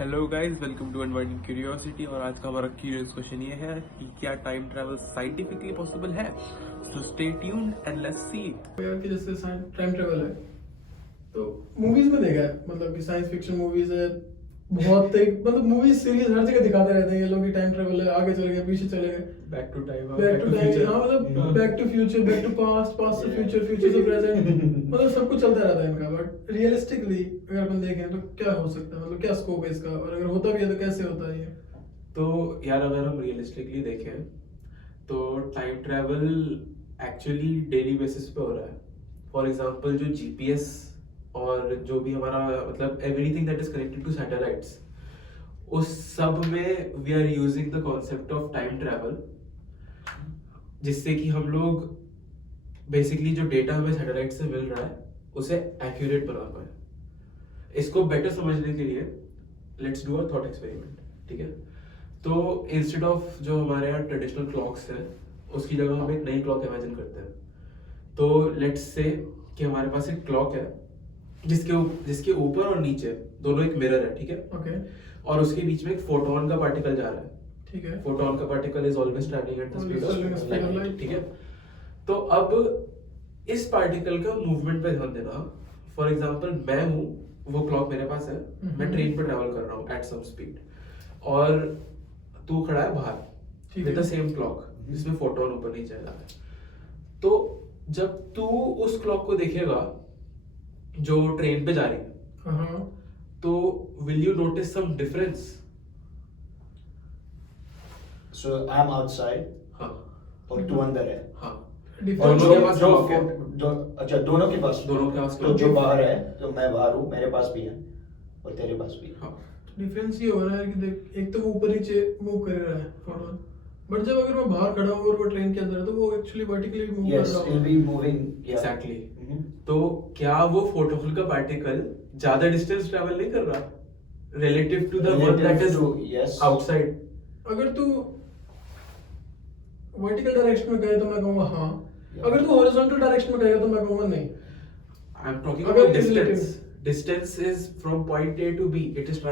Hello guys, welcome to unwinding curiosity. और आज का हमारा क्यूरियस क्वेश्चन ये है कि क्या टाइम ट्रैवल साइंटिफिकली पॉसिबल है। So stay tuned and let's see. यार कि जैसे टाइम ट्रेवल है तो मूवीज में देखा है, मतलब कि साइंस फिक्शन मूवीज है बहुत मतलब मूवीज सीरीज हर जगह दिखाते रहते हैं ये लोग कि टाइम ट्रेवल है, आगे चले गए पीछे चले गए, back to time, back to time, हाँ मतलब back to future, back to past, past से फ्यूचर, फ्यूचर से प्रेजेंट, मतलब सब कुछ चलता रहता है इनका। बट रियलिस्टिकली अगर अपन देखें तो क्या हो सकता है, मतलब क्या स्कोप है इसका, और अगर होता भी है तो कैसे होता है ये। तो यार अगर हम रियलिस्टिकली देखें तो time travel actually daily basis पे हो रहा है। फॉर एग्जांपल जो जीपीएस और जो भी हमारा मतलब everything that is connected to satellites, उस सब में we are using the concept of time travel, जिससे कि हम लोग बेसिकली जो डेटा हमें सैटेलाइट से मिल रहा है उसे एक्यूरेट बना पाए। इसको बेटर समझने के लिए let's do a thought experiment, ठीक है। तो इंस्टेड ऑफ जो हमारे यहाँ ट्रेडिशनल क्लॉक्स है उसकी जगह हम एक नई क्लॉक इमेजिन करते हैं। तो लेट्स से कि हमारे पास एक क्लॉक है जिसके ऊपर और नीचे दोनों एक मिरर है, ठीक है। ओके, और उसके बीच में एक फोटोन का पार्टिकल जा रहा है, ठीक है। फोटोन का particle is always travelling at the speed of light, ठीक है। तो अब इस पार्टिकल का मूवमेंट पे ध्यान देना। फॉर एग्जांपल मैं हूँ, वो क्लॉक मेरे पास है, मैं ट्रेन पे ट्रैवल कर रहा हूँ एट सम स्पीड, और तू खड़ा है बाहर विद द सेम क्लॉक जिसमें फोटोन ऊपर नीचे जा रहा है। तो जब तू उस क्लॉक को देखेगा जो ट्रेन पे जा रही है, हाँ, तो will you notice some difference? So I'm outside हाँ और तू अंदर है। हाँ। और डिफरेंस दोनों के पास clock है। अच्छा दोनों के पास तो clock जो है। बाहर है तो मैं बाहर हूँ, मेरे पास भी है और तेरे पास भी है। हाँ। डिफरेंस ये हो रहा है कि देख, एक तो वो ऊपर नीचे मूव कर रहा है फोटोन, बट जब अगर मैं बाहर खड़ा हूँ और वो ट्रेन के अंदर है तो वो एक्चुअली वर्टिकली मूव कर Yes, रहा it'll है। be moving. Yeah. Exactly. Mhm. तो क्या वो फोटोन का पार्टिकल ज्यादा डिस्टेंस ट्रैवल नहीं कर रहा relative to the one that is Yes. Outside? अगर तू वर्टिकल डायरेक्शन में गए तो मैं कहूँगा हाँ, Yeah. अगर तू हॉरिजॉन्टल डायरेक्शन में गएगा तो मैं कहूँगा नहीं। आई एम टॉकिंग अगर about it is distance. Distance is from point A to B, it is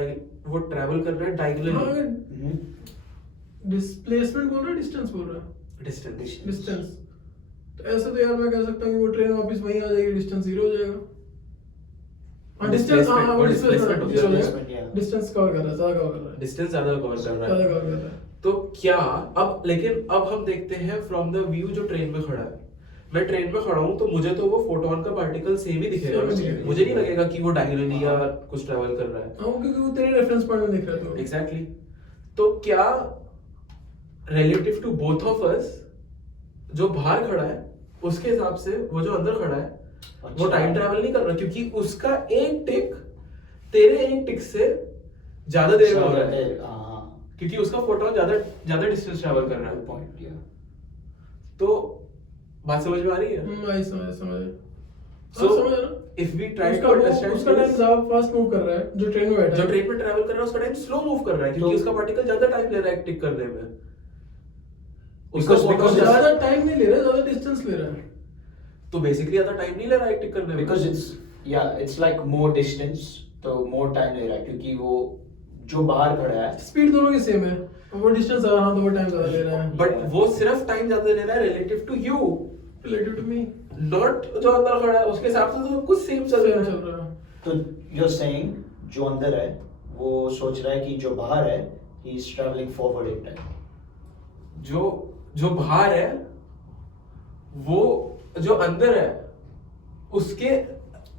वो ट्रैवल कर रहा है हाँ, डायगोनली। अगर Mhm. डिस्प्लेसमेंट बोल रहा है, डिस्टेंस बोल रहा है, डिस्टेंस। डिस्टेंस, तो ऐसे तो यार मैं कह सकता हूँ कि वो ट्रेन वापस वहीं आ जाएगी, डिस्टेंस जीरो हो जाएगा। हाँ डिस्टेंस, हाँ वो Displacement हो डिस्प्लेसमेंट जाएगा। जीरो हो Displacement, जाएगा, yeah. डिस्टेंस कवर कर रहा है, ज़्यादा कवर कर रहा है, डिस्टेंस ज्यादा कवर कर रहा ज़्यादा है। कवर कर रहा है। तो क्या अब लेकिन अब हम देखते हैं फ्रॉम द व्यू जो ट्रेन में खड़ा है। मैं ट्रेन में खड़ा हूँ तो मुझे तो वो फोटोन का पार्टिकल सेम ही दिखेगा, Same ही दिखेगा। मुझे नहीं लगेगा कि वो डायगोनली या कुछ ट्रैवल कर रहा है। हाँ क्योंकि वो तेरे रेफरेंस पॉइंट में दिख रहा है तो एग्जैक्टली तो क्या relative to both of us जो बाहर खड़ा है उसके हिसाब से वो जो अंदर खड़ा है वो अच्छा। टाइम ट्रैवल नहीं कर रहा, क्योंकि उसका एक टिक तेरे एक टिक से ज्यादा देर में हो रहा है, हाँ, क्योंकि उसका फोटोन ज्यादा ज्यादा डिस्टेंस ट्रैवल कर रहा good है। point, yeah. तो बात समझ में आ रही है? आई समझ समझ So, समझ रहा हूँ। if we try to उसका understand उसका टाइम this, ज्यादा फास्ट मूव कर रहा है जो ट्रेन में बैठा जो है। ट्रेन में ट्रैवल कर रहा है उसका टाइम स्लो मूव कर रहा है, क्योंकि तो- उसका पार्टिकल ज्यादा टाइम ले रहा है टिक करने में। उसका Because- photon because ज्यादा टाइम नहीं ले रहा है, ज्यादा डिस्टेंस ले रहा है। तो बेसिकली ज्यादा टाइम नहीं ले रहा है टिक करने में। Because it's like more distance, तो more time ले रहा है क्योंकि वो जो बाहर खड़ा है। स्पीड दोनों की सेम है, वो डिस्टेंस ज्यादा, हाँ तो वो टाइम ज्यादा ले रहा है। बट वो सिर्फ टाइम ज्यादा ले रहा है relative to you, relative to me not जो अंदर खड़ा है उसके हिसाब से तो कुछ सेम चल सेम रहा चल है। रहा है। तो you're saying जो अंदर है वो सोच रहा है कि जो बाहर है he is traveling forward in time. जो बाहर है वो जो अंदर है उसके,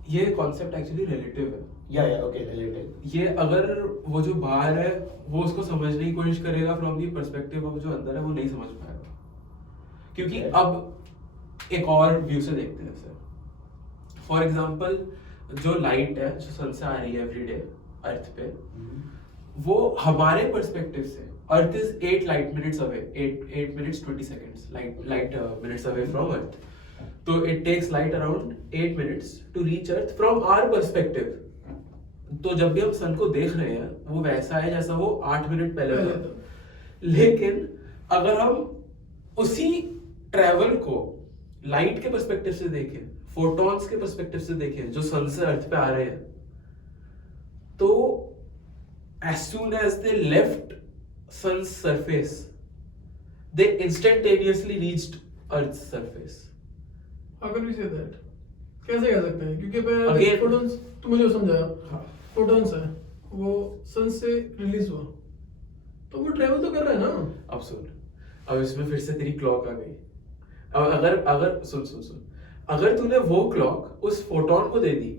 ये कॉन्सेप्ट एक्चुअली रिलेटिव है। Yeah, okay, relative. ये अगर वो जो बाहर है वो उसको समझने की कोशिश करेगा फ्रॉम दी पर्सपेक्टिव ऑफ जो अंदर है, वो नहीं समझ पाएगा, क्योंकि Okay. अब एक और व्यू से देखते हैं सर। फॉर एग्जांपल जो लाइट है जो सन से आ रही है एवरी डे अर्थ पे, वो हमारे पर्सपेक्टिव से Earth is 8 light minutes away, 8 minutes 20 seconds light minutes away from Earth. तो it takes light around 8 minutes to reach Earth from our perspective. तो जब भी हम सन को देख रहे हैं वो वैसा है जैसा वो 8 मिनट पहले था। लेकिन अगर हम उसी ट्रैवल को लाइट के पर्सपेक्टिव से देखें, फोटॉन्स के पर्सपेक्टिव से देखें जो सन से अर्थ पे आ रहे हैं, तो as soon as they left sun's surface, they instantaneously reached earth's surface. How can we say that? कैसे कह सकते हैं? क्योंकि मैं Again- फोटॉन्स, तुम मुझे समझाया, हाँ। फोटॉन्स है, वो सन से रिलीज हुआ, तो वो ट्रेवल तो कर रहा है ना? अब सुन, अब इसमें फिर से तेरी क्लॉक आ गई। अब अगर अगर सुन सुन सुन, अगर तूने वो क्लॉक उस फोटोन को दे दी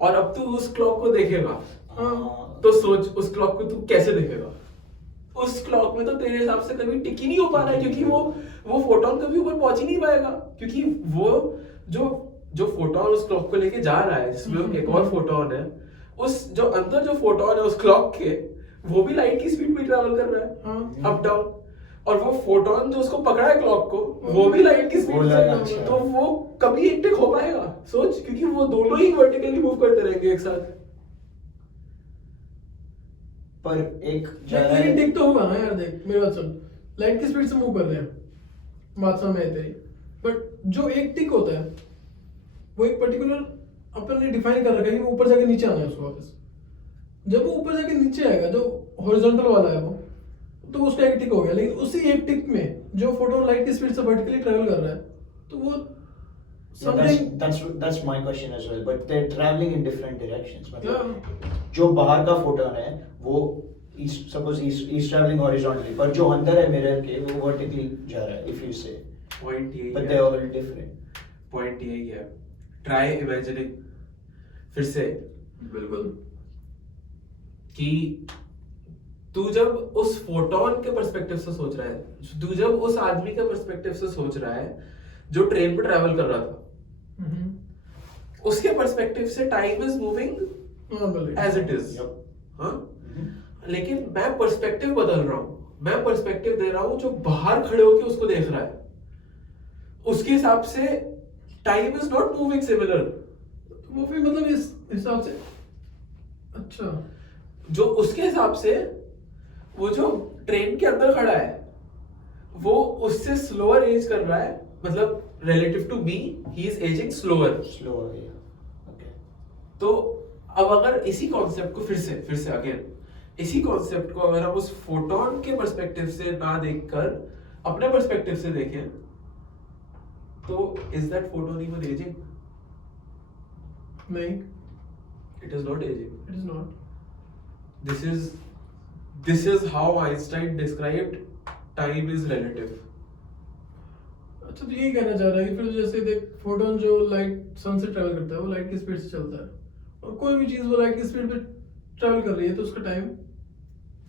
और अब तू उस क्लॉक को देखेगा, हाँ, तो सोच उस क्लॉक को तू कैसे देखेगा? उस क्लॉक में तो तेरे हिसाब से कभी टिक ही नहीं हो पा रहा है, क्योंकि वो फोटोन कभी ऊपर पहुंच ही नहीं पाएगा, क्योंकि वो जो जो फोटोन उस क्लॉक को लेके जा रहा है, जिसमें एक और फोटोन है, उस जो अंदर जो फोटोन है उस क्लॉक के, वो भी लाइट की स्पीड में ट्रैवल कर रहा है, हाँ। Up down. और वो फोटोन जो उसको पकड़ा है क्लॉक को, वो भी लाइट की स्पीड वो में, लाइट, अच्छा। तो वो कभी एक टिक हो पाएगा? सोच, क्योंकि वो दोनों ही वर्टिकली मूव करते रहेंगे एक साथ। पर एक जा रहा लेकिन है, टिक तो होगा ना यार, देख मेरी बात सुन, लाइट की स्पीड से मूव कर रहे हैं, बात समझ में आई तेरी, बट जो एक टिक होता है वो एक पर्टिकुलर अपन ने डिफाइन कर रखा है कि ऊपर जाके नीचे आना है उसको वापस। जब वो ऊपर जाके नीचे आएगा, जो हॉरिजॉन्टल वाला है वो, तो उसका एक टिक हो गया। लेकिन उसी एक टिक में जो फोटोन लाइट की स्पीड से वर्टिकली ट्रेवल कर रहा है, तो वो something, that's my question as well, but they're traveling in different directions. मतलब yeah, जो बाहर का फोटोन है वो सपोज he's traveling horizontally, पर जो अंदर है मिरर के वो वर्टिकली जा रहा है, if you say, पॉइंट यही but है, they're all different. पॉइंट यही है। ट्राई इमेजिनिंग, फिर से, बिल्कुल। कि तू जब उस फोटोन के पर्सपेक्टिव से सोच रहा है, तू जब उस आदमी के पर्सपेक्टिव से सोच रहा है जो ट्रेन पे ट्रैवल कर रहा था, उसके पर्सपेक्टिव से time is moving normally as it is. Yup. हाँ, लेकिन मैं पर्सपेक्टिव बदल रहा हूँ, मैं पर्सपेक्टिव दे रहा हूँ जो बाहर खड़े होके उसको देख रहा है, उसके हिसाब से time is not moving similar. वो फिर मतलब इस हिसाब से, अच्छा, जो उसके हिसाब से वो जो ट्रेन के अंदर खड़ा है वो उससे स्लोअर एज कर रहा है, मतलब relative to me he is aging slower. Slower, yeah. Okay. तो अब अगर इसी कॉन्सेप्ट को फिर से अगेन इसी कॉन्सेप्ट को अगर हम उस फोटोन के पर्सपेक्टिव से ना देखकर अपने पर्सपेक्टिव से देखें, तो is that photon even ageing? नहीं, it is not ageing. It is not. This is how Einstein described time is relative. अच्छा, तो यही कहना चाह रहा है कि फिर जैसे देख, फोटोन जो लाइट सन से ट्रैवल करता है वो लाइट की स्पीड से चलता है, और कोई भी चीज वो लाइट की स्पीड पे ट्रैवल कर रही है तो उसका टाइम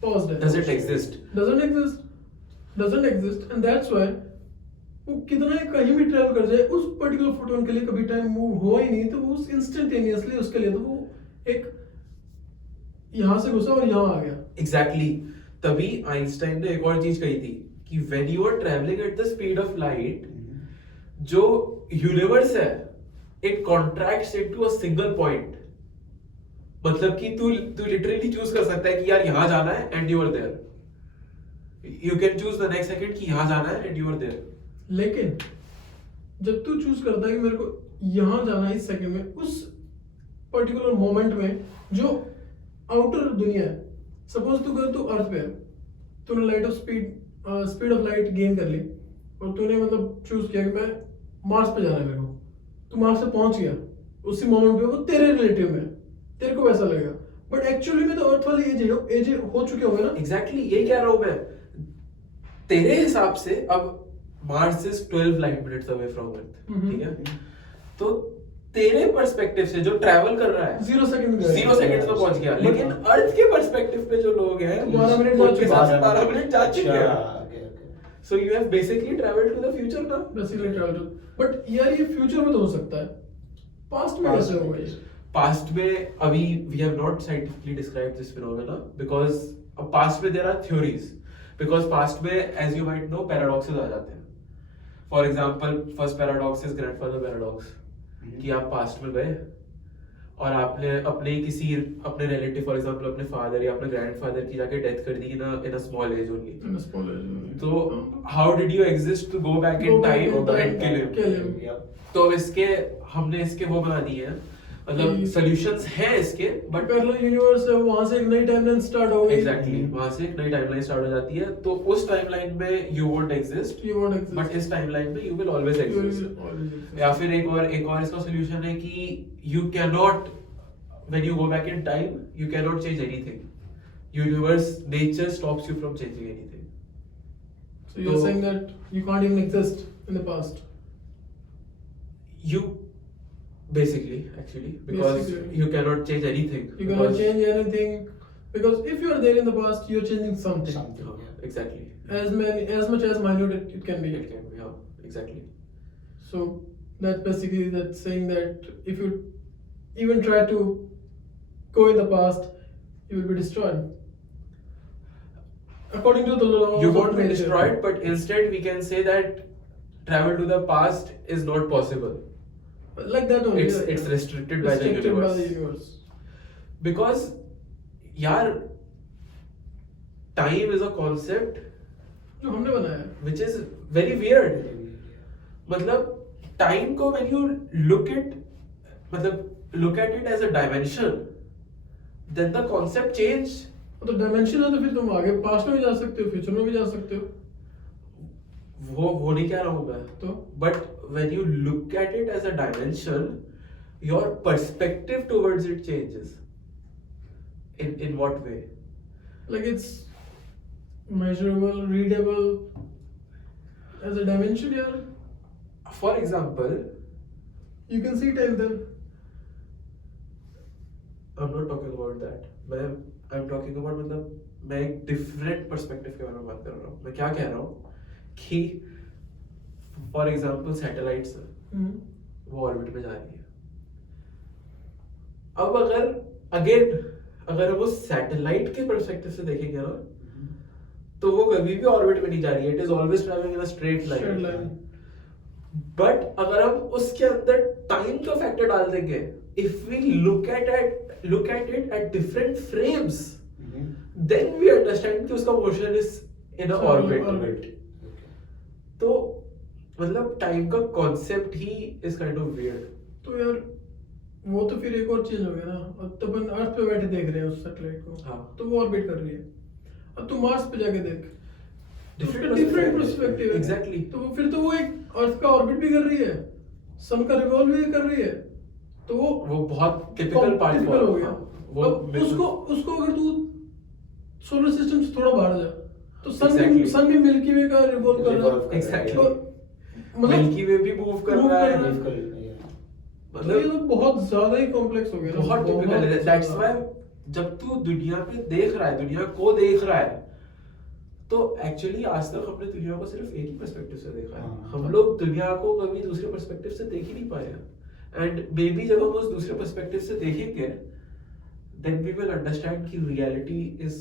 पॉज्ड है। Does it exist? Doesn't exist, and that's why वो कितना ही कहीं भी ट्रैवल कर जाए, उस पर्टिकुलर फोटोन के लिए कभी टाइम मूव हुआ ही नहीं, तो वो उस इंस्टेंटेनियसली उसके लिए तो वो एक यहाँ से घुसा और यहाँ आ गया। Exactly. तभी आइंस्टाइन ने एक और चीज कही थी कि when you are traveling at the speed of light, जो यूनिवर्स है it contracts into a single point. मतलब कि तू लिटरली चूज कर सकता है कि यार यहाँ जाना है and you are there. You can choose the next second कि यहाँ जाना है and you are there. लेकिन जब तू चूज करता है कि मेरे को यहाँ जाना है इस सेकंड में, उस पर्टिकुलर मोमेंट में जो आउटर दुनिया है, सपोज तू अर्थ पे है, तूने light of speed of light gain कर ली और तूने मतलब चूज किया कि मैं मार्स पे जाना है मेरे को, तू मार्स पे पहुंच गया उसी मोमेंट पे, वो तेरे रिलेटिव में, तेरे को वैसा लगेगा, बट एक्चुअली में तो अर्थ वाली एज हो चुके होंगे ना। Exactly, यही कह रहा हूं मैं। तेरे हिसाब से अब Mars is 12 light minutes away from Earth, ठीक है? तो तेरे पर्सपेक्टिव से जो ट्रैवल कर रहा है 0 सेकंड में 0 सेकंड्स में पहुंच गया, लेकिन अर्थ के पर्सपेक्टिव पे जो लोग हैं 12 मिनट उनके साथ 12 मिनट जा चुके हैं। Okay, okay. So you have basically travelled to the future ना। बेसिकली ट्रैवल, बट यार ये फ्यूचर में तो हो सकता है, पास्ट में कैसे होगा ये? पास्ट में अभी we have not scientifically described this phenomena because past में there are theories, because past में as you might know paradoxes आ जाते हैं। For example first paradox is grandfather paradox, कि आप पास्ट में गए और आपने अपने रिलेटिव फॉर एग्जांपल अपने फादर या अपने ग्रैंडफादर की जाके डेथ कर दी in a small age only. So how did you exist to go back in time and kill him? Kill him. Yep. तो अब हमने इसके वो बना दिए हैं मतलब कि- सॉल्यूशंस हैं इसके बट पैरेलल यूनिवर्स है, वहां से एक नई टाइमलाइन स्टार्ट हो गई। एग्जैक्टली वहां से एक नई टाइमलाइन स्टार्ट हो जाती है तो उस टाइमलाइन में you won't exist You won't exist. But इस टाइमलाइन में you will always You will exist always exist. या फिर एक और इसका सॉल्यूशन है कि you can not when you go back in time you can not change anything universe nature stops you from changing anything So you're So- saying that you can't even exist in the past. you basically actually because Basically. you cannot change anything You cannot because- change anything because if you are there in the past, you're changing something. Something. Yeah, exactly As much as minute it can be. it can be yeah exactly So that's basically that saying that if you even try to go in the past, you will be destroyed. According to the laws you of won't be nature. destroyed but instead we can say that travel to the past is not possible Like that only. it's restricted by the Restricted by universe the universe. because यार time is a concept जो हमने बनाया है. which is very weird मतलब time को when you look at it as a dimension then the concept change तो dimension है तो फिर तुम आगे पास्ट में भी जा सकते हो, फ्यूचर में भी जा सकते हो. वो नहीं कह रहा हूँ मैं तो but when you look at it as a dimension your perspective towards it changes in what way like it's measurable, readable as a dimension. यार, for example you can see time then. I'm not talking about that I'm talking about मतलब मैं एक different perspective के बारे में बात कर रहा हूँ मैं क्या कह रहा हूँ कि for example satellites हैं, वो ऑर्बिट में जा रही है अब अगर हम उस सैटेलाइट के पर्सपेक्टिव से देखेंगे ना तो वो कभी भी ऑर्बिट में नहीं जा रही है it is always travelling in a straight Straight line line. But अगर हम उसके अंदर टाइम का फैक्टर डाल देंगे if we look at it at different frames then we understand कि उसका motion is in a Orbit. Orbit तो मतलब टाइम का कॉन्सेप्ट ही इज काइंड ऑफ वियर्ड तो यार वो तो फिर एक और चीज हो गया ना. अब तो अपन अर्थ पे बैठे देख रहे हैं उस सैटेलाइट को. हाँ. तो वो ऑर्बिट कर रही है. अब तू मार्स पे जाके देख. Different different perspective. पर्सपेक्टिव है. Exactly. तो वो फिर तो वो एक अर्थ का ऑर्बिट भी कर रही है, सन का रिवॉल्व भी कर रही है. तो वो बहुत टिपिकल पार्ट typical हो गया. वो अब उसको अगर तू सोलर सिस्टम से थोड़ा बाहर जा तो Exactly. सन भी मिल्की वे का रिवॉल्व कर रहा Revolve है. कर रहा है. Exactly. तो मतलब मिल्की वे भी मूव कर Move रहा कर है रहा है. मतलब ये तो बहुत ज्यादा ही कॉम्प्लेक्स हो गया ना. बहुत टिपिकल है दैट्स ज्यादा. व्हाई जब तू दुनिया पे देख रहा है दुनिया को देख रहा है तो एक्चुअली आज तक हमने दुनिया को सिर्फ एक ही पर्सपेक्टिव से देखा है हाँ. हम लोग दुनिया को कभी दूसरे पर्सपेक्टिव से देख ही नहीं पाए हैं एंड मे बी जब हम उस दूसरे पर्सपेक्टिव से देखेंगे देन वी विल अंडरस्टैंड कि reality is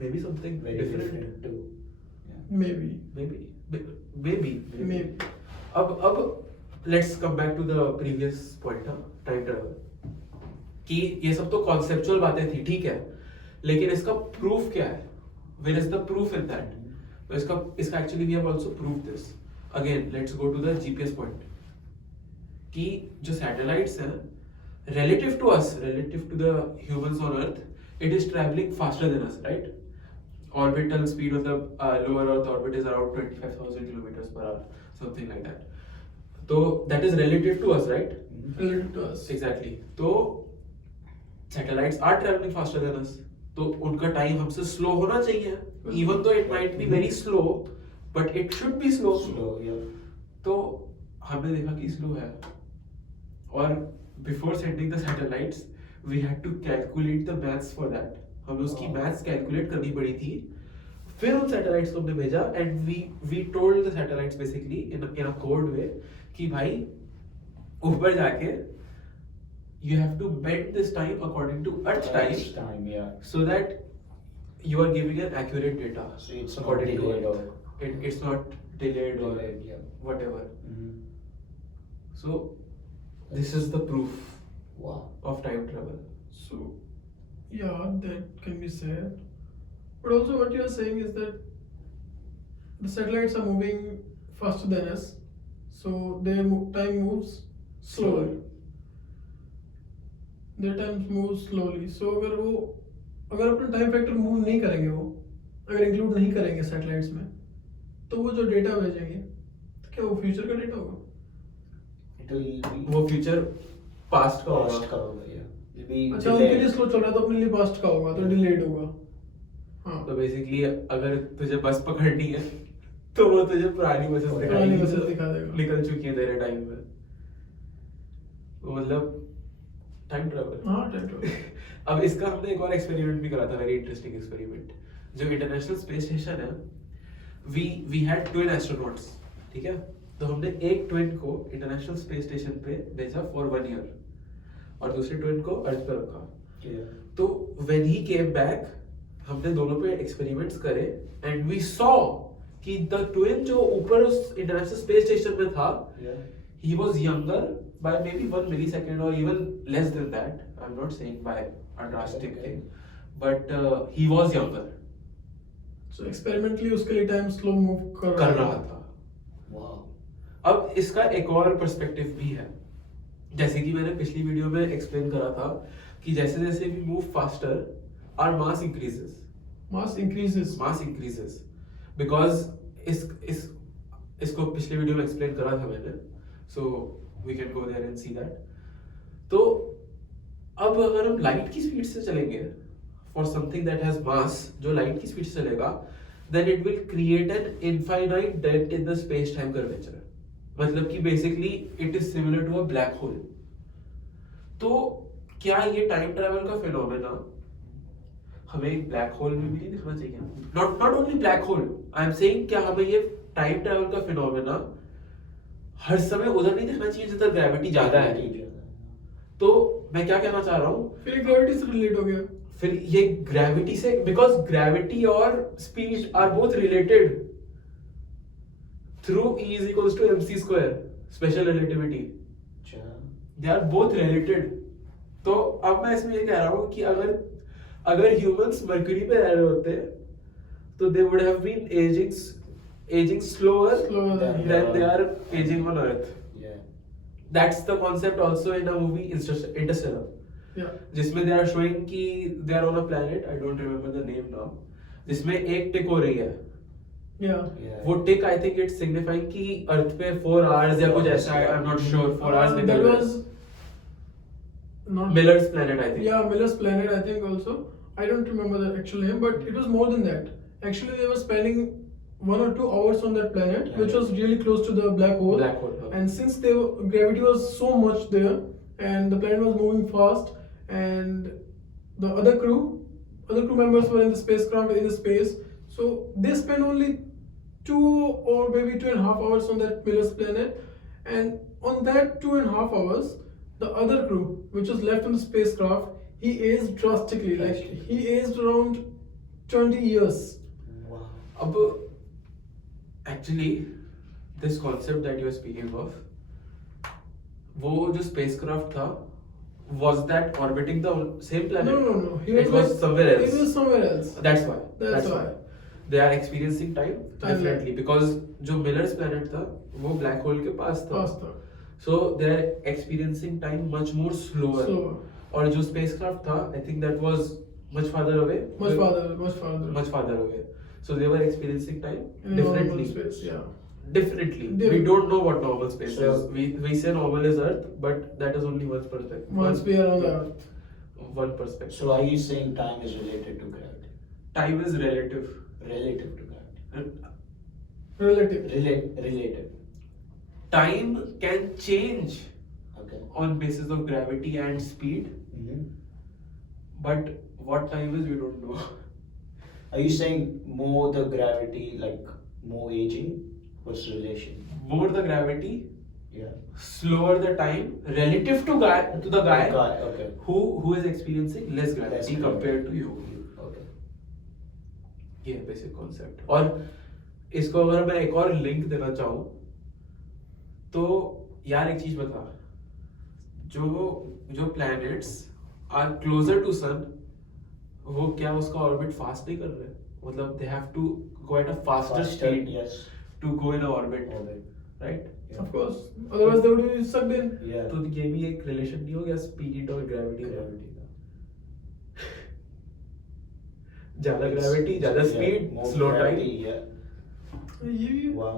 may be something Very different different too. Yeah. maybe अब let's come back to the previous point time travel कि ये सब तो कॉन्सेप्चुअल बातें थी ठीक है लेकिन इसका प्रूफ क्या है where is the proof in that तो इसका actually we have also proved this again let's go to the GPS point कि जो सैटेलाइट्स हैं relative to the humans on earth it is traveling faster than us right orbital speed of the lower earth orbit is around 25,000 kilometers per hour something like that so that is relative to us right Related to us. exactly तो satellites are traveling faster than us तो उनका time हमसे slow होना चाहिए even though it might be very slow but it should be slow Slow, yeah. तो हमने देखा कि स्लो है और before sending the satellites we had to calculate the maths for that हमें उसकी मैथ्स कैलकुलेट करनी पड़ी थी फिर उन सैटेलाइट्स को हमने भेजा and we told the satellites basically in a code way कि भाई ऊपर जाके you have to bend this time according to Earth Earth's time time, yeah. so that you are giving an accurate data So it's not according to delayed Earth. It's not delayed or Delayed, yeah. whatever. Mhm. So this is the proof Wow. of time travel. So, yeah, that can be said. But also, what you are saying is that the satellites are moving faster than us, so their time moves slower. their times move slowly. So अगर अपना time factor move नहीं करेंगे, वो अगर include नहीं करेंगे satellites में, तो वो जो डेटा भेजेंगे तो क्या वो फ्यूचर का डेटा होगा? It will be वो फ्यूचर पास्ट का past होगा। का होगा, yeah. It'll be अच्छा, उनके लिए delayed. स्लो चल रहा है तो अपने लिए पास्ट का होगा, तो डिलेड होगा। हाँ, तो बेसिकली अगर तुझे बस पकड़नी है तो वो तुझे पुरानी बसेस पुरानी बसेस दिखा देगा। निकल चुकी है तेरे टाइम में। तो मतलब टाइम ट्रैवल। हाँ, टाइम ट्रैवल। अब इसका हमने एक और एक्सपेरिमेंट भी करा था, वेरी इंटरेस्टिंग एक्सपेरिमेंट। जो इंटरनेशनल स्पेस स्टेशन है, वी हैड ट्विन एस्ट्रोनॉट्स, ठीक है। तो हमने एक ट्विन को इंटरनेशनल स्पेस स्टेशन पे भेजा फॉर 1 ईयर और दूसरे ट्विन को अर्थ पे रखा। Yeah. तो व्हेन ही केम बैक, हमने दोनों पे एक्सपेरिमेंट्स करे एंड वी सॉ कि द ट्विन जो ऊपर उस इंटरनेशनल स्पेस स्टेशन में था, Yeah. he was younger by maybe 1 millisecond or even less than that. I'm not saying by a drastic Okay. thing, but he was younger. So experimentally उसके लिए time slow move कर रहा था। Wow. अब इसका एक और पर्सपेक्टिव भी है, जैसे कि मैंने पिछली वीडियो में एक्सप्लेन करा था कि जैसे जैसे we move faster, our mass increases. Mass increases. Mass increases because इसको पिछले वीडियो में एक्सप्लेन करा था मैंने, so we can go there and see that. तो अब अगर हम लाइट की स्पीड से चलेंगे for something that has mass, जो लाइट की स्पीड से चलेगा, then it will create an infinite depth in the space time curvature. मतलब कि basically it is similar to a black hole. तो क्या ये टाइम ट्रैवल का फिनोमेना हमें एक ब्लैक होल में भी नहीं दिखना चाहिए? Not only black hole, I am saying क्या हमें ये टाइम ट्रैवल का फिनोमेना हर समय उधर नहीं दिखना चाहिए जिधर ग्रेविटी ज्यादा है? तो मैं क्या कहना चाह रहा हूँ, फिर ग्रेविटी से रिलेट हो गया। फिर ये ग्रेविटी से, बिकॉज ग्रेविटी और speed are both related through E is equals to mc square, special relativity, they are both related. तो अब मैं इसमें ये कह रहा हूँ कि अगर ह्यूमंस मरकरी पे रह रहे होते तो they would have been aging slower Slower than than they are aging on Earth. Yeah. That's the concept also in a movie Interstellar, या जिसमें दे आर शोइंग कि they are on a planet, I don't remember the name now, जिसमें एक tick हो रही है। या Yeah. वो tick I think it's signifying कि अर्थ पे 4 आवर्स या कुछ ऐसा, I am not sure, 4 hours that निकल was गए। not millers planet I think. Yeah, Miller's Planet, I think also. I don't remember the actual name, but it was more than that. Actually, they were spending 1 or 2 hours on that planet, Yeah. which was really close to the black hole. Black hole, huh. And since gravity was so much there, and the planet was moving fast, and the other crew members were in the spacecraft in the space, so they spent only 2 or maybe 2.5 hours on that Miller's Planet, and on that 2.5 hours, the other crew, which was left on the spacecraft, he aged drastically. Like he aged around 20 years. Wow. अब actually this concept that you are speaking of, वो जो spacecraft था, was that orbiting the same planet? No. It was somewhere else. It was somewhere else. That's why. That's why. They are experiencing time differently because जो Miller's planet था वो black hole के पास था. Faster. So they are experiencing time much more slower. Slower. और जो spacecraft था, I think that was much farther away. Much farther. Much farther away. So they were experiencing time In a normal differently. space, yeah. Differently. We Different. don't know what normal space So- is. We say normal is Earth, but that is only one perspective. Once we are on the Earth. One perspective. So are you saying time is related to gravity? Time is relative. Relative to gravity. Relative. Relative. Time can change Okay. on basis of gravity and speed, Mm-hmm. but what time is we don't know. Are you saying more the gravity, like more aging? What's the relation? More the gravity, Yeah. slower the time relative to the guy Okay. who is experiencing less gravity Less compared to you. Okay. ये है basic concept. और इसको अगर मैं एक और link देना चाहूँ तो यार एक चीज बता, जो planets are closer to sun, वो क्या उसका ऑर्बिट फास्ट नहीं कर रहे? मतलब they have to go at a faster speed Yes. To go in orbit, Orbit. right? Of course, otherwise they would be sucked in. Yeah. तो ये भी एक रिलेशन नहीं हो गया स्पीड और ग्रेविटी का? Gravity का. ज्यादा It's- ग्रेविटी, ज्यादा yeah, speed, more slow gravity, time. yeah. ये भी Wow.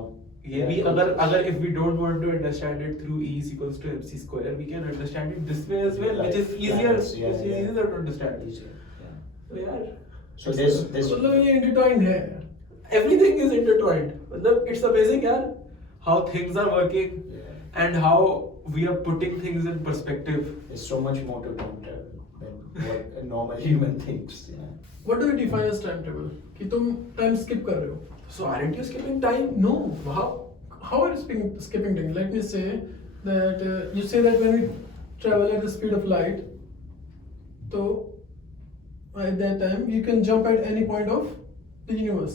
ये भी अगर if we don't want to understand it through E is equals to MC square, we can understand it this way as well, which is Like easier, planets, yeah, which is yeah. easier to understand. Easier, yeah. So यार, So there's मतलब ये intertwined है. everything is intertwined. मतलब it's amazing यार how things are working yeah. and how we are putting things in perspective. There's so much more to time travel than what a normal human thinks. Yeah. What do you define as time travel? कि तुम time skip कर रहे हो? So aren't you skipping time? No. How? How are you skipping time? Let me say that you say that when we travel at the speed of light, so at that time you can jump at any point of the universe.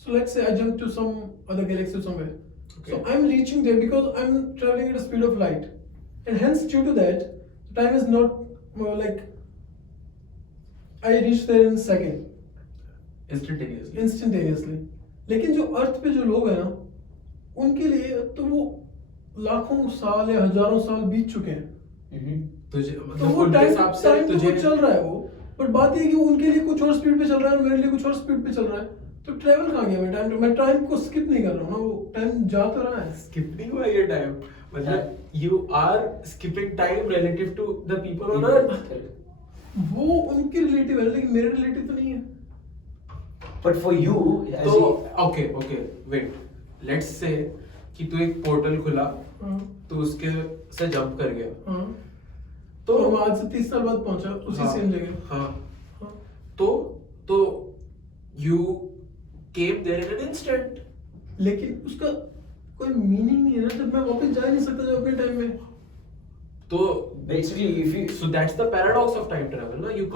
So let's say I jump to some other galaxy somewhere. So Okay. I'm reaching there because I'm traveling at the speed of light, and hence due to that, time is not like I reach there in a second. Instantaneously. Instantaneously. लेकिन जो अर्थ पे जो लोग हैं ना, उनके लिए तो वो लाखों साल या हजारों साल बीत चुके हैं. Mm-hmm. तुझे तो मतलब वो उनके टाइम हिसाब से टाइम तो वो तुझे चल रहा है वो. बट बात ये है कि उनके लिए कुछ और स्पीड पे चल रहा है, मेरे लिए कुछ और स्पीड पे चल रहा है. तो ट्रैवल कहाँ गया मैं टाइम को स्किप नहीं कर रहा हूँ ना, वो टाइम जा तो रहा है. skip नहीं हुआ ये टाइम. मतलब you are skipping time relative to the people on earth. वो उनकी रिलेटिव है, लेकिन मेरे रिलेटिव तो नहीं है. But for you, as तो a, okay wait, let's say कि तू एक पोर्टल खुला, हाँ, तू उसके से जंप कर गया, हाँ. तो तो हम आज से 30 साल बाद पहुंचा उसी हाँ, सेम जगह. हाँ, हाँ. तो you came there in an instant. लेकिन उसका कोई मीनिंग नहीं है ना, जब मैं वापस जा ही नहीं सकता जब अपने टाइम में. तो basically, if you so that's the paradox of time travel, ना? You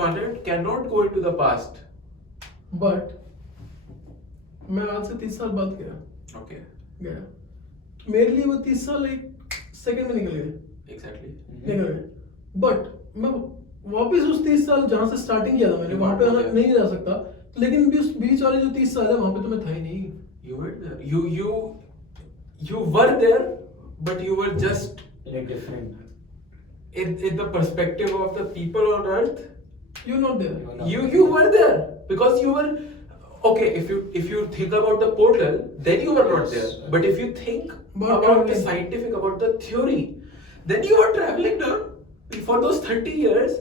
cannot go into the past. But मैं आज से 30 साल बाद गया Okay, गया तो मेरे लिए वो 30 साल एक सेकंड में निकल गए. exactly. निकल गए. बट मैं वापस उस 30 साल जहाँ से स्टार्टिंग किया था मैंने वहां पे आना नहीं जा सकता. लेकिन भी उस बीच वाले जो 30 साल है वहां पे तो मैं था ही नहीं. You were there. You were there, but you were just in a different, in the perspective of the people on earth. You're not there. No. You were there because you were okay. If you think about the portal, then you were not there. Yes. But if you think But about the traveling. scientific, about the theory, then you were traveling now. For those 30 years,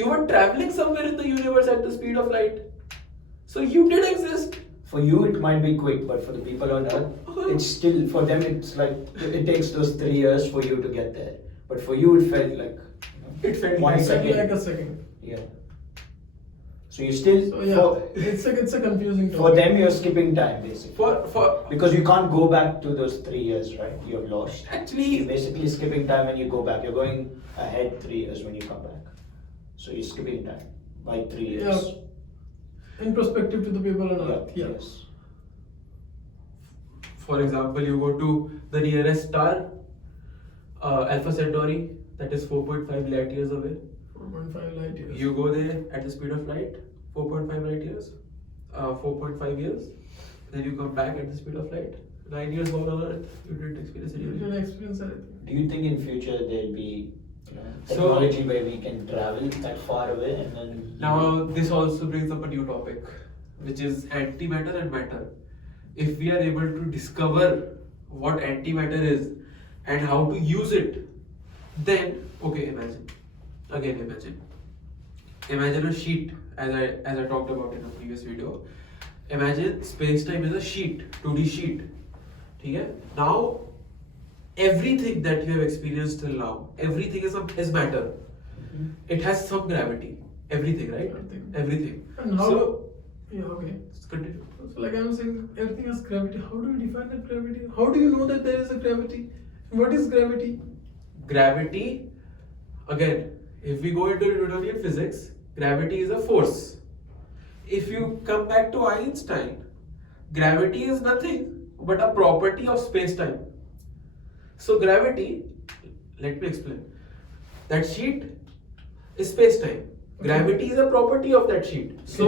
you were traveling somewhere in the universe at the speed of light. So you did exist. for you it might be quick, but for the people on earth, it's still, for them it's like, it takes those 3 years for you to get there. But for you it felt like, It felt One like second. Like a second. yeah. So you still, So yeah, it's a confusing for topic. them you're skipping time basically. for Because you can't go back to those 3 years, right? You've lost. Actually- You're basically skipping time when you go back. You're going ahead 3 years when you come back. So you're skipping time by 3 years. Yeah. In perspective to the people on earth. Yeah. Yes. For example, you go to the nearest star, Alpha Centauri, that is 4.5 light years away. 4.5 light years. You go there at the speed of light, 4.5 light years, 4.5 years. Then you come back at the speed of light. 9 years more on Earth, you didn't experience You anything. can experience everything. Do you think in future there'll be So- technology where we can travel that far away and then Now, this also brings up a new topic, which is antimatter and matter. If we are able to discover what antimatter is and how to use it, then okay, imagine a sheet, as I talked about in a previous video. Imagine space-time is a sheet, 2D sheet. ठीक है? Now everything that you have experienced till now, everything is matter. It has some gravity. Everything, right? Everything. And how? So, Yeah. Okay. let's continue. So like I'm saying, everything has gravity. How do you define that gravity? How do you know that there is a gravity? What is gravity? Gravity, again, if we go into Newtonian physics, gravity is a force. If you come back to Einstein, gravity is nothing but a property of space-time. So gravity, let me explain. That sheet is space-time. Gravity is a property of that sheet. So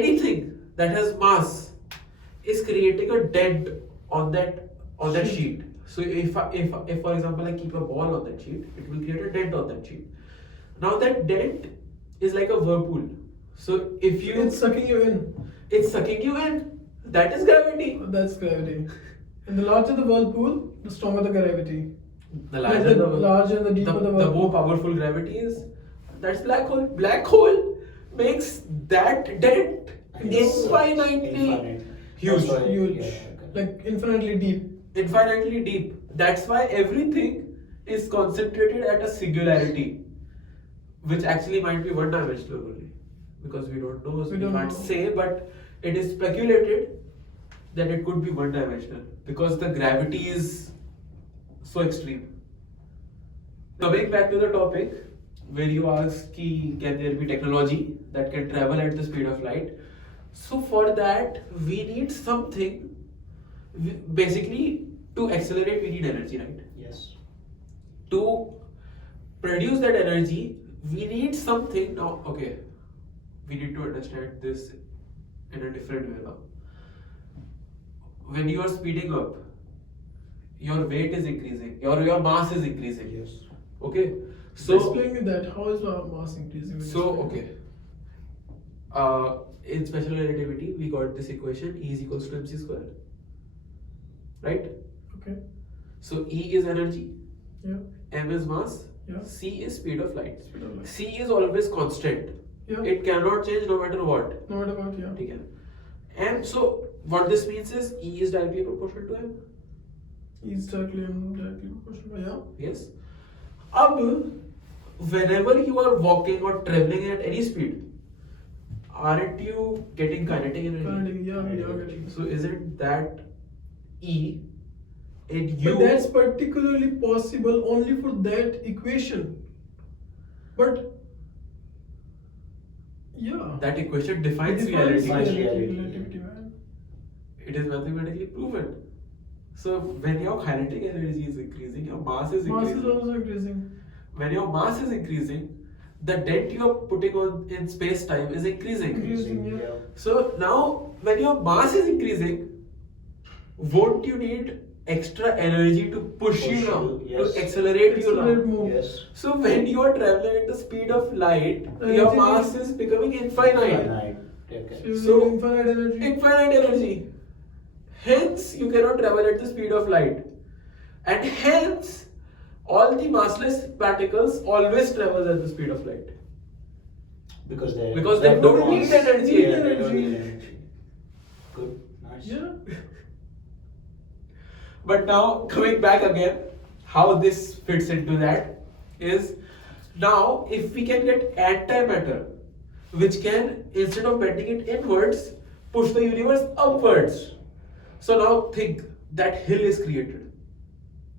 anything that has mass is creating a dent on on that sheet. So if for example I keep a ball on that sheet, it will create a dent on that sheet. Now that dent is like a whirlpool. So if you It's sucking you in. it's sucking you in. That is gravity. That's gravity. And the larger the whirlpool, the stronger the gravity. The larger the larger and the deeper the the whirlpool. more powerful gravity is, that's black hole. Black hole makes that dent infinitely Infinite. huge. That's why- Huge. yeah, okay. Like infinitely deep. Infinitely deep. That's why everything is concentrated at a singularity, which actually might be one dimensional only, because we don't know, so We we don't can't know. say, but it is speculated that it could be one dimensional because the gravity is so extreme. Coming back to the topic where you ask ki, can there be technology that can travel at the speed of light? So for that we need something. Basically, to accelerate we need energy, right? Yes. To produce that energy we need something. Now okay, we need to understand this in a different way now. When you are speeding up, your weight is increasing, your mass is increasing. Yes. Okay, so Explain me that. How is our mass increasing? with so this? okay. In special relativity, we got this equation: E is equals to mc square. Right? Okay. So E is energy, Yeah. m is mass, Yeah. c is speed of light. Speed of light. C is always constant. Yeah. It cannot change no matter what. No matter what, yeah. ठीक है? And so what this means is E is directly proportional to m. Is directly and directly proportional. Yeah. Yes. अब whenever you are walking or traveling at any speed, aren't you getting kinetic energy? Kinetic, yeah, we are getting. So isn't that E in But you? that's particularly possible only for that equation. But yeah. That equation defines It reality. Defines reality. Relativity, man. It is mathematically proven. So when your kinetic energy is increasing, your mass is Mass increasing. is also increasing. When your mass is increasing, the dent you are putting on in space time is increasing. Increasing, yeah. So now, when your mass is increasing, won't you need extra energy to push you now, Yes. to accelerate you Accelerate now? more. Yes. So when you are traveling at the speed of light, Energy your is- mass is becoming infinite. Finite. Okay. So you So- need infinite energy. Infinite energy. Hence, you cannot travel at the speed of light. And hence, all the massless particles always travel at the speed of light. Because they Because they don't need energy. Yeah, they don't Energy. need energy. Good. Nice. Yeah. But now, coming back again, how this fits into that is now if we can get antimatter, which can, instead of bending it inwards, push the universe upwards. So now think that hill is created.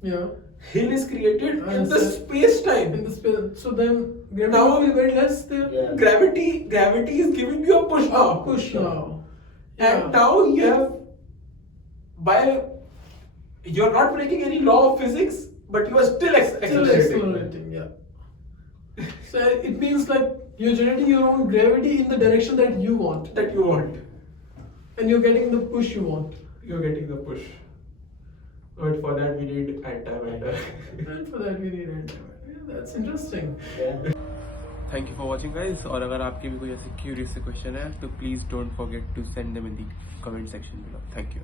Yeah. Hill is created in And the so- space time. In the space. So then gravity Now- will be very less there. Yeah. Gravity is giving you a push now. Push now. And now you have, you're not breaking any law of physics, but you are still Still accelerating. accelerating, yeah. So it means like you're generating your own gravity in the direction that you want, That you want. and you're getting the push you want. You're getting the push. But for that we need antimatter. And for that we need antimatter. Yeah, that's interesting. Yeah. Thank you for watching guys. और अगर आपके भी कोई ऐसे curious question है तो please don't forget to send them in the comment section below. Thank you.